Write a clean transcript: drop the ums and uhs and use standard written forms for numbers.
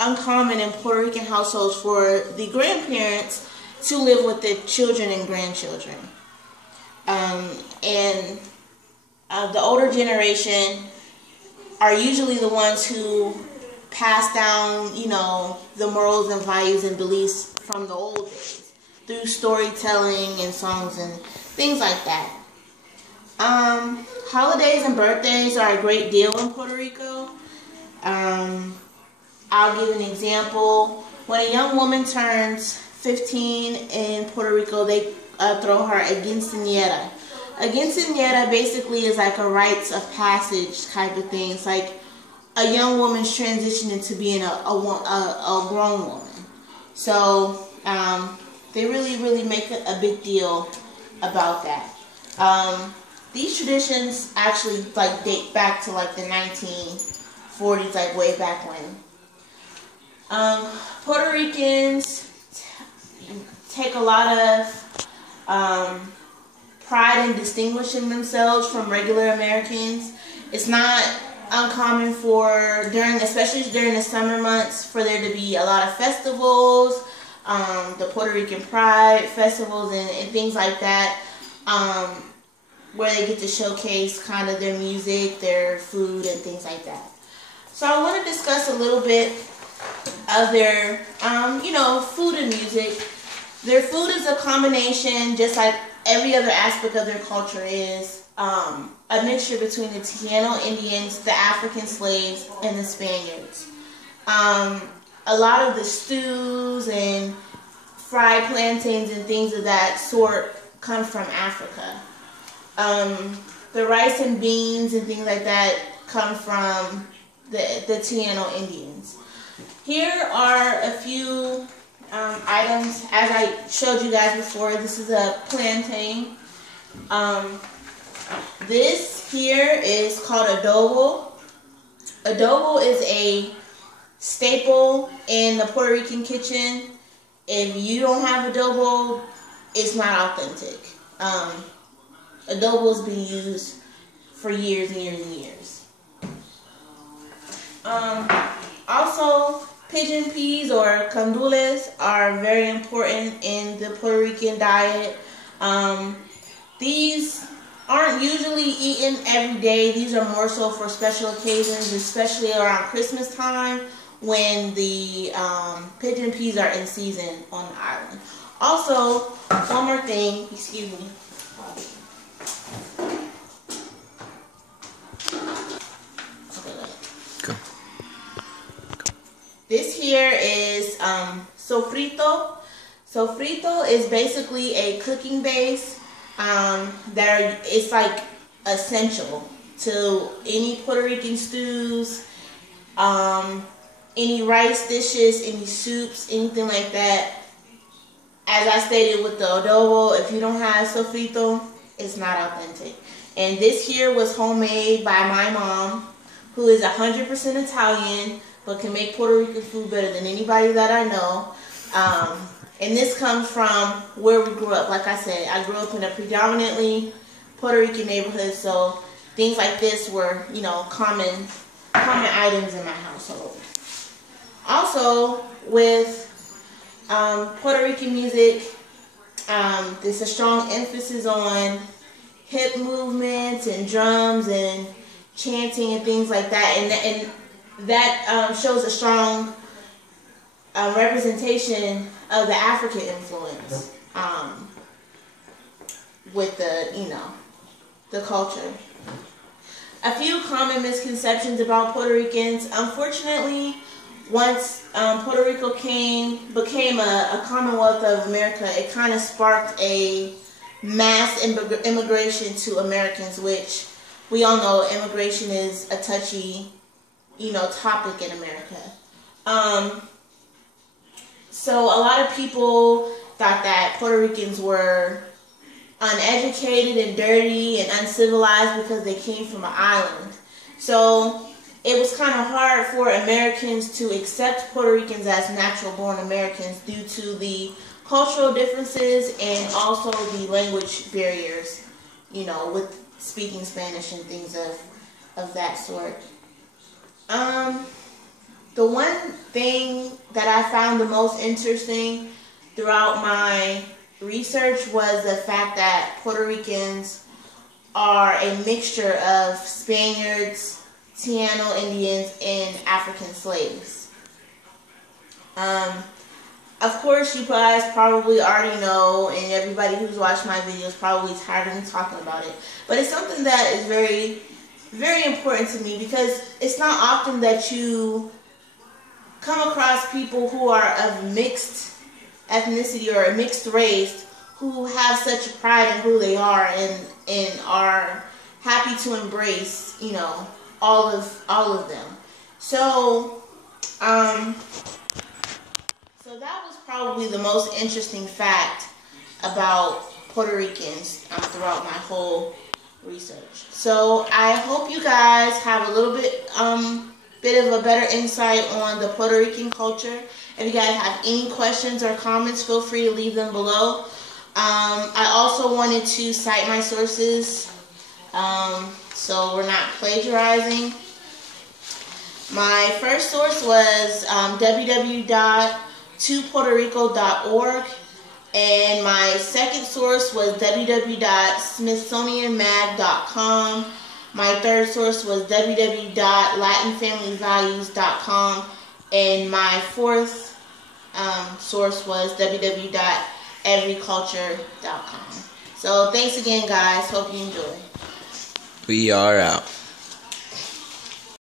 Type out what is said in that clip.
uncommon in Puerto Rican households for the grandparents to live with their children and grandchildren. And the older generation are usually the ones who pass down, you know, the morals and values and beliefs from the old days through storytelling and songs and things like that. Holidays and birthdays are a great deal in Puerto Rico. I'll give an example. When a young woman turns 15 in Puerto Rico, they throw her a quinceañera. A quinceañera basically is like a rites of passage type of thing. It's like a young woman's transition into being a grown woman. So they really make a big deal about that. These traditions actually like date back to like the 1940s, like way back when. Puerto Ricans take a lot of pride in distinguishing themselves from regular Americans. It's not uncommon for especially during the summer months, for there to be a lot of festivals, the Puerto Rican Pride festivals and things like that, where they get to showcase kind of their music, their food, and things like that. So I want to discuss a little bit of their, you know, food and music. Their food is a combination, just like every other aspect of their culture is, a mixture between the Taino Indians, the African slaves, and the Spaniards. A lot of the stews and fried plantains and things of that sort come from Africa. The rice and beans and things like that come from the Taino Indians. Here are a few items. As I showed you guys before, this is a plantain. This here is called adobo. Adobo is a staple in the Puerto Rican kitchen. If you don't have adobo, it's not authentic. Adobo has been used for years and years and years. Also, pigeon peas or candules are very important in the Puerto Rican diet. These aren't usually eaten every day. These are more so for special occasions, especially around Christmas time when the pigeon peas are in season on the island. Also, one more thing, excuse me. This here is sofrito. Sofrito is basically a cooking base it's like essential to any Puerto Rican stews, any rice dishes, any soups, anything like that. As I stated with the adobo, if you don't have sofrito, it's not authentic. And this here was homemade by my mom, who is 100% Italian, but can make Puerto Rican food better than anybody that I know. And this comes from where we grew up. Like I said, I grew up in a predominantly Puerto Rican neighborhood, so things like this were, you know, common items in my household. Also, with Puerto Rican music, there's a strong emphasis on hip movements and drums and chanting and things like that, and that shows a strong representation of the African influence with the, you know, the culture. A few common misconceptions about Puerto Ricans. Unfortunately, once Puerto Rico became a Commonwealth of America, it kind of sparked a mass immigration to Americans, which we all know immigration is a touchy, you know, topic in America. So a lot of people thought that Puerto Ricans were uneducated and dirty and uncivilized because they came from an island. So it was kind of hard for Americans to accept Puerto Ricans as natural-born Americans due to the cultural differences and also the language barriers, you know, with speaking Spanish and things of that sort. the one thing that I found the most interesting throughout my research was the fact that Puerto Ricans are a mixture of Spaniards, Taino Indians, and African slaves. Of course, you guys probably already know, and everybody who's watched my videos probably tired of me talking about it. But it's something that is very, very important to me, because it's not often that you come across people who are of mixed ethnicity or a mixed race who have such pride in who they are and are happy to embrace, you know, all of them. So that was probably the most interesting fact about Puerto Ricans throughout my whole research. So I hope you guys have a little bit of a better insight on the Puerto Rican culture. If you guys have any questions or comments, feel free to leave them below. I also wanted to cite my sources, so we're not plagiarizing. My first source was www.topuertorico.org, and my second source was www.smithsonianmag.com. My third source was www.latinfamilyvalues.com, and my fourth source was www.everyculture.com. So thanks again, guys. Hope you enjoy. We are out.